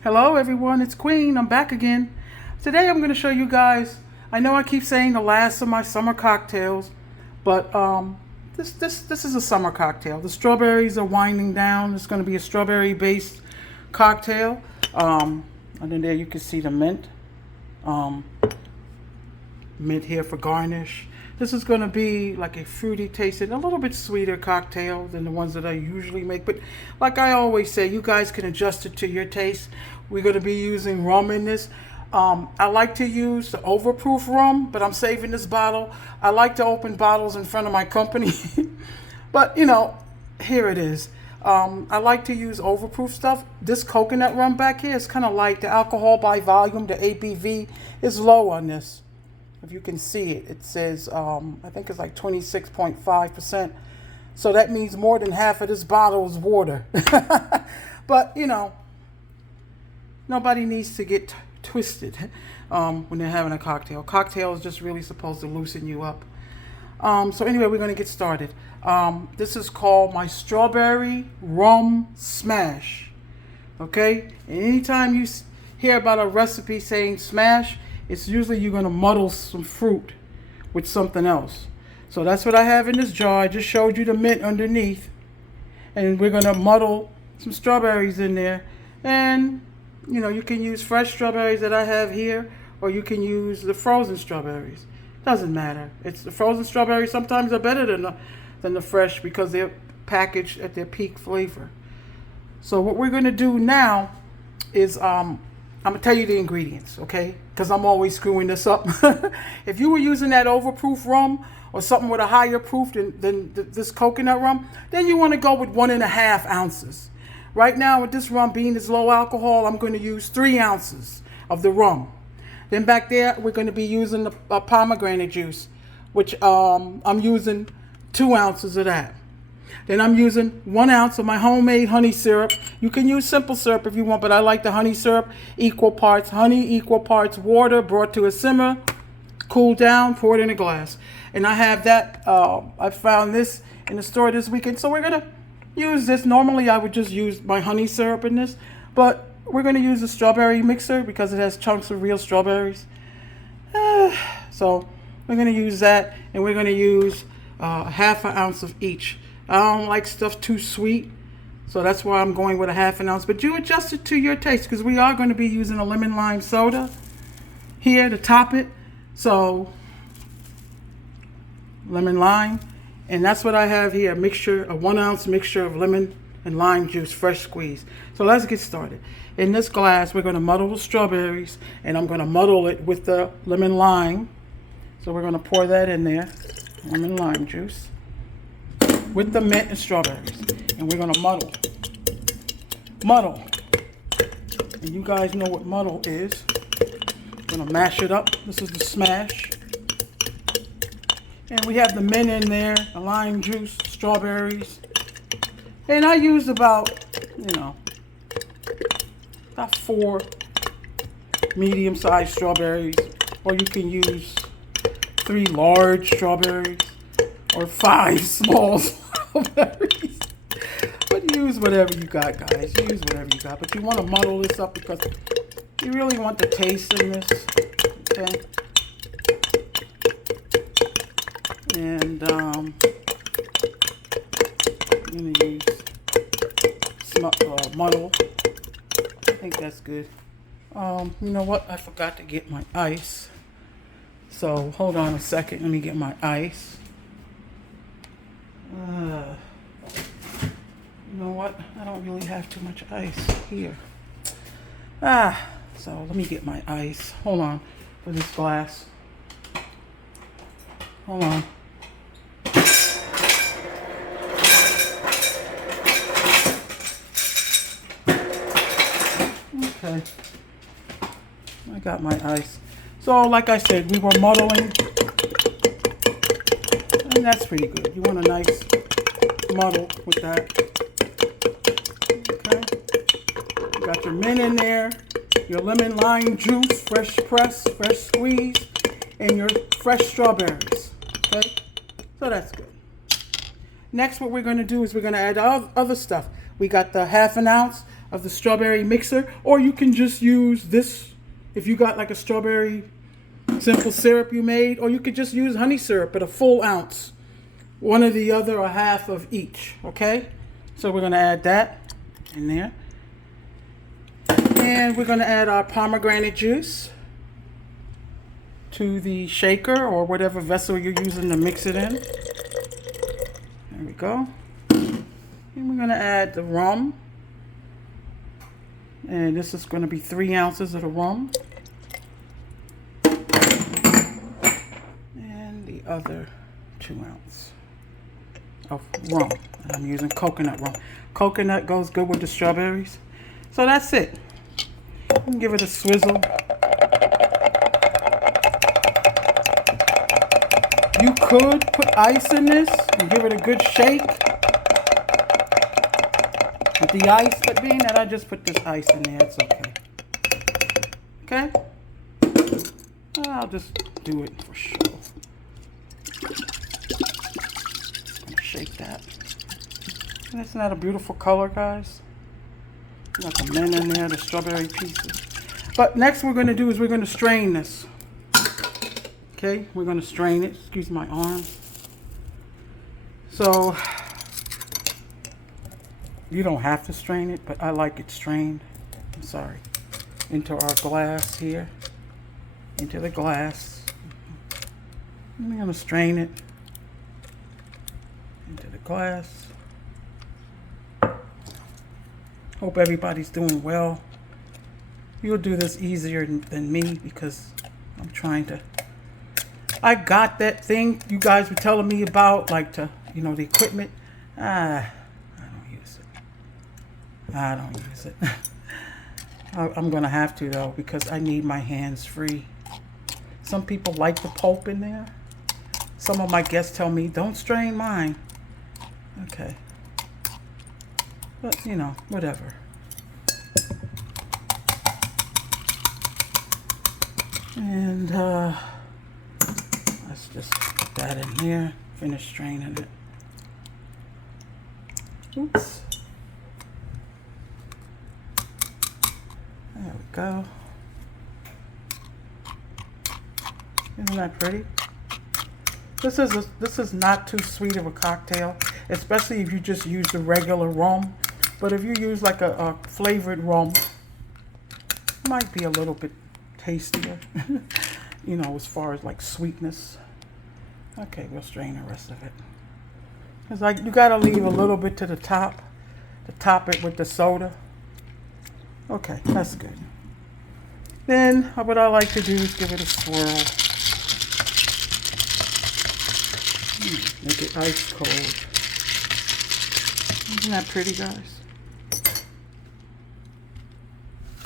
Hello everyone, it's Queen. I'm back again. Today I'm going to show you guys, I know I keep saying the last of my summer cocktails, but this is a summer cocktail. The strawberries are winding down. It's going to be a strawberry based cocktail. And then there you can see the mint. Mint here for garnish. This is going to be like a fruity tasted, a little bit sweeter cocktail than the ones that I usually make. But like I always say, you guys can adjust it to your taste. We're going to be using rum in this. I like to use the overproof rum, but I'm saving this bottle. I like to open bottles in front of my company. But, you know, here it is. I like to use overproof stuff. This coconut rum back here is kind of light. The alcohol by volume, the ABV, is low on this. If you can see it, it says, I think it's like 26.5%. So that means more than half of this bottle is water. But, you know, nobody needs to get twisted when they're having a cocktail. Cocktail is just really supposed to loosen you up. So anyway, we're going to get started. This is called my strawberry rum smash. Okay? And anytime you hear about a recipe saying smash, it's usually you're going to muddle some fruit with something else. So that's what I have in this jar. I just showed you the mint underneath. And we're going to muddle some strawberries in there. And, you know, you can use fresh strawberries that I have here, or you can use the frozen strawberries. Doesn't matter. It's the frozen strawberries sometimes are better than the fresh because they're packaged at their peak flavor. So what we're going to do now is I'm going to tell you the ingredients, okay? Because I'm always screwing this up. If you were using that overproof rum or something with a higher proof than this coconut rum, then you want to go with 1.5 ounces. Right now, with this rum being this low alcohol, I'm going to use 3 ounces of the rum. Then back there, we're going to be using the pomegranate juice, which I'm using 2 ounces of that. Then I'm using 1 ounce of my homemade honey syrup. You can use simple syrup if you want, but I like the honey syrup. Equal parts honey, equal parts water, brought to a simmer, cool down, pour it in a glass. And I have that, I found this in the store this weekend. So we're going to use this. Normally I would just use my honey syrup in this, but we're going to use a strawberry mixer because it has chunks of real strawberries. So we're going to use that, and we're going to use 1/2 ounce of each. I don't like stuff too sweet, so that's why I'm going with 1/2 ounce. But you adjust it to your taste because we are going to be using a lemon lime soda here to top it. So lemon lime, and that's what I have here, a 1 ounce mixture of lemon and lime juice, fresh squeezed. So let's get started. In this glass, we're going to muddle the strawberries, and I'm going to muddle it with the lemon lime. So we're going to pour that in there, lemon lime juice, with the mint and strawberries. And we're going to muddle. Muddle. And you guys know what muddle is. I'm going to mash it up. This is the smash. And we have the mint in there, the lime juice, strawberries. And I used about 4 medium-sized strawberries. Or you can use 3 large strawberries. Or 5 small strawberries. But use whatever you got, guys. Use whatever you got. But you want to muddle this up because you really want the taste in this. Okay? And I'm going to use muddle. I think that's good. You know what? I forgot to get my ice. So hold on a second. Let me get my ice. You know what? I don't really have too much ice here. So let me get my ice. Hold on for this glass. Hold on. Okay. I got my ice. So like I said, we were muddling. And that's pretty good. You want a nice muddle with that. Okay. You got your mint in there, your lemon lime juice, fresh pressed, fresh squeezed, and your fresh strawberries. Okay. So that's good. Next, what we're going to do is we're going to add other stuff. We got the 1/2 ounce of the strawberry mixer, or you can just use this if you got like a strawberry simple syrup you made, or you could just use honey syrup at a full ounce. One or the other, or half of each, okay? So we're gonna add that in there. And we're gonna add our pomegranate juice to the shaker or whatever vessel you're using to mix it in. There we go. And we're gonna add the rum. And this is gonna be 3 ounces of the rum. And the other 2 ounces of rum. And I'm using coconut rum. Coconut goes good with the strawberries. So that's it. And give it a swizzle. You could put ice in this and give it a good shake. With the ice, but being that I just put this ice in there, it's okay. Okay? I'll just do it for show. Just gonna shake that. Isn't that a beautiful color, guys? Got the mint in there, the strawberry pieces. But next we're gonna do is we're gonna strain this. Okay, we're gonna strain it. Excuse my arm. So you don't have to strain it, but I like it strained. I'm sorry. Into our glass here. Into the glass. I'm gonna strain it into the glass. Hope everybody's doing well. You'll do this easier than me because I'm trying to. I got that thing you guys were telling me about, like the equipment. I don't use it. I'm gonna have to though because I need my hands free. Some people like the pulp in there. Some of my guests tell me, don't strain mine. Okay. But, whatever. And let's just put that in here. Finish straining it. Oops. There we go. Isn't that pretty? This is not too sweet of a cocktail, especially if you just use the regular rum. But if you use like a flavored rum, it might be a little bit tastier, as far as like sweetness. Okay, we'll strain the rest of it. It's like you gotta leave a little bit to the top to top it with the soda. Okay, that's good. Then what I like to do is give it a swirl. Make it ice cold. Isn't that pretty, guys?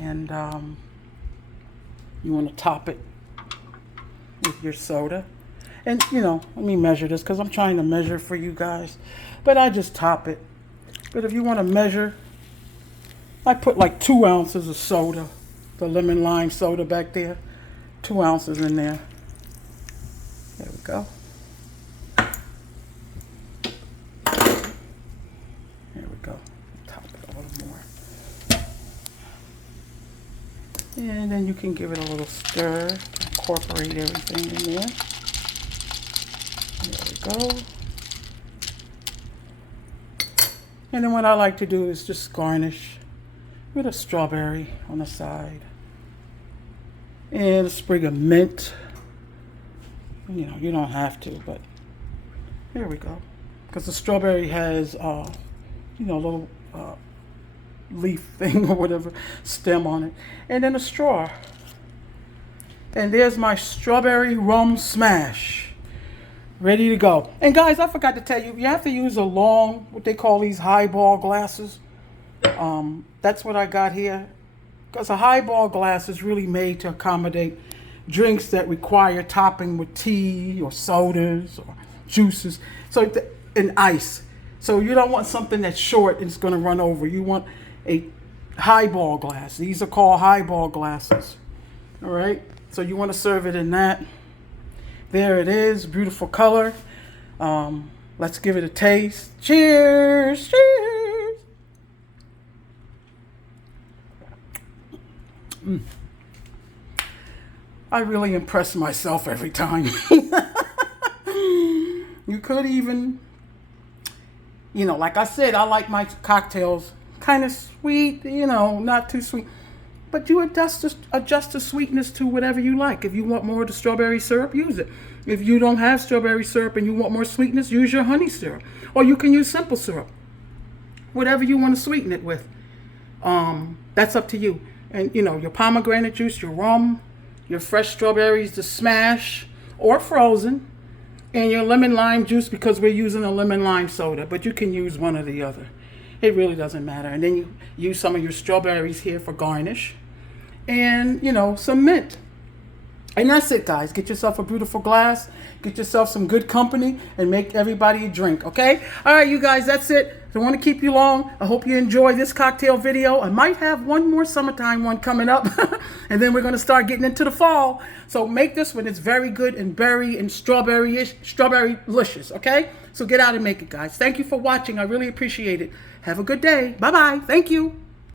And you want to top it with your soda. And, let me measure this because I'm trying to measure for you guys. But I just top it. But if you want to measure, I put like 2 ounces of soda, the lemon lime soda back there. 2 ounces in there. There we go. There we go. Top it a little more. And then you can give it a little stir, incorporate everything in there. There we go. And then what I like to do is just garnish with a strawberry on the side. And a sprig of mint. You don't have to, but here we go. Because the strawberry has, a little leaf thing or whatever, stem on it. And then a straw. And there's my strawberry rum smash. Ready to go. And guys, I forgot to tell you, you have to use a long, what they call these highball glasses. That's what I got here. Because a highball glass is really made to accommodate drinks that require topping with tea or sodas or juices. And ice. So you don't want something that's short and it's going to run over. You want a highball glass. These are called highball glasses. All right. So you want to serve it in that. There it is. Beautiful color. Let's give it a taste. Cheers. Cheers. I really impress myself every time. You could even, like I said, I like my cocktails kind of sweet, not too sweet. But you adjust the sweetness to whatever you like. If you want more of the strawberry syrup, use it. If you don't have strawberry syrup and you want more sweetness, use your honey syrup. Or you can use simple syrup. Whatever you want to sweeten it with. That's up to you. And, your pomegranate juice, your rum, your fresh strawberries to smash or frozen, and your lemon lime juice, because we're using a lemon lime soda. But you can use one or the other. It really doesn't matter. And then you use some of your strawberries here for garnish. And, some mint. And that's it, guys. Get yourself a beautiful glass. Get yourself some good company and make everybody a drink, okay? All right, you guys, that's it. Don't want to keep you long. I hope you enjoy this cocktail video. I might have one more summertime one coming up. And then we're going to start getting into the fall. So make this one. It's very good and berry and strawberry-licious, okay? So get out and make it, guys. Thank you for watching. I really appreciate it. Have a good day. Bye-bye. Thank you.